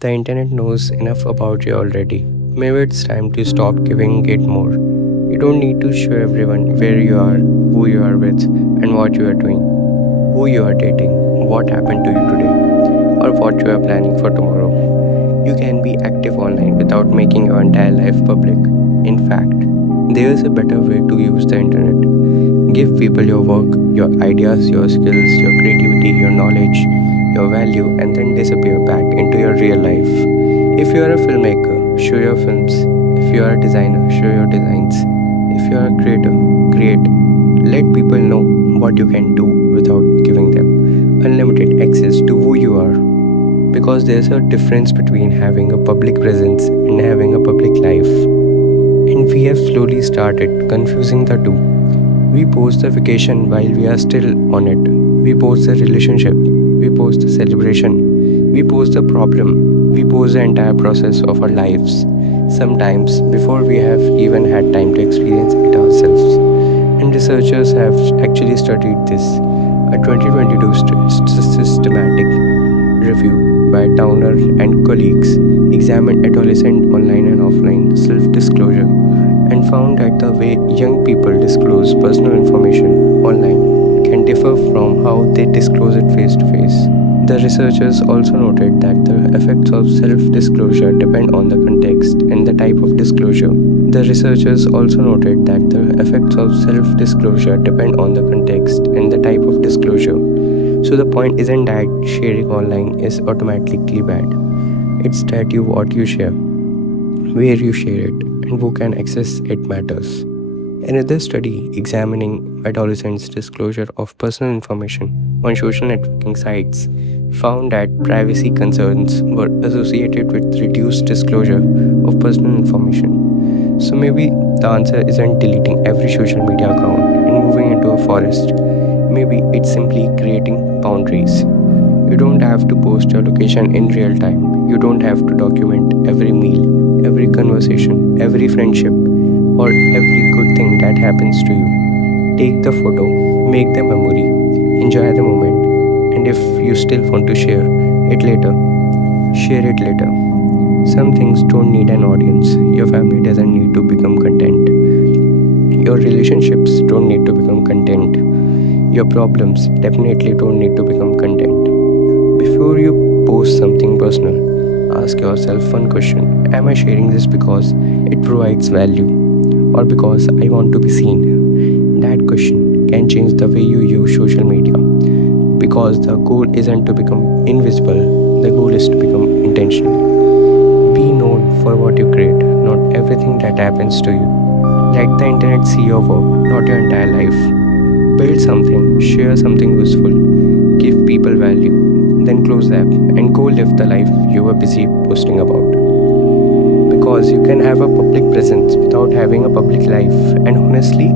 The internet knows enough about you already. Maybe it's time to stop giving it more. You don't need to show everyone where you are, who you are with, and what you are doing, who you are dating, what happened to you today, or what you are planning for tomorrow. You can be active online without making your entire life public. In fact, there is a better way to use the internet. Give people your work, your ideas, your skills, your creativity, your knowledge, your value, and then disappear back into your real life. If you are a filmmaker, show your films. If you are a designer, show your designs. If you are a creator, create. Let people know what you can do without giving them unlimited access to who you are. Because there's a difference between having a public presence and having a public life. And we have slowly started confusing the two. We post the vacation while we are still on it. We post the relationship. We post the celebration. We post the problem. We post the entire process of our lives. Sometimes before we have even had time to experience it ourselves. And researchers have actually studied this. A 2022 systematic review by Towner and colleagues examined adolescent online and offline self-disclosure and found that the way young people disclose personal information online can differ from how they disclose it face to face. The researchers also noted that the effects of self-disclosure depend on the context and the type of disclosure. The researchers also noted that the effects of self-disclosure depend on the context and the type of disclosure. So the point isn't that sharing online is automatically bad. It's that what you share, where you share it, and who can access it matters. Another study examining adolescents' disclosure of personal information on social networking sites found that privacy concerns were associated with reduced disclosure of personal information. So maybe the answer isn't deleting every social media account and moving into a forest. Maybe it's simply creating boundaries. You don't have to post your location in real time. You don't have to document every meal, every conversation, every friendship, or every good thing that happens to you. Take the photo, make the memory, enjoy the moment, and if you still want to share it later, share it later. Some things don't need an audience. Your family doesn't need to become content. Your relationships don't need to become content. Your problems definitely don't need to become content. Before you post something personal, ask yourself one question. Am I sharing this because it provides value or because I want to be seen? That question can change the way you use social media because the goal isn't to become invisible, the goal is to become intentional. Be known for what you create, not everything that happens to you. Let the internet see your work, not your entire life. Build something, share something useful, give people value, then close the app and go live the life you were busy posting about. Because you can have a public presence without having a public life, and honestly,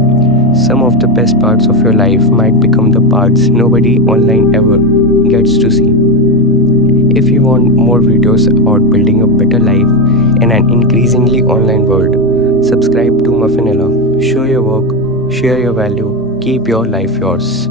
some of the best parts of your life might become the parts nobody online ever gets to see. If you want more videos about building a better life in an increasingly online world, subscribe to Muffinilla. Show your work, share your value, keep your life yours.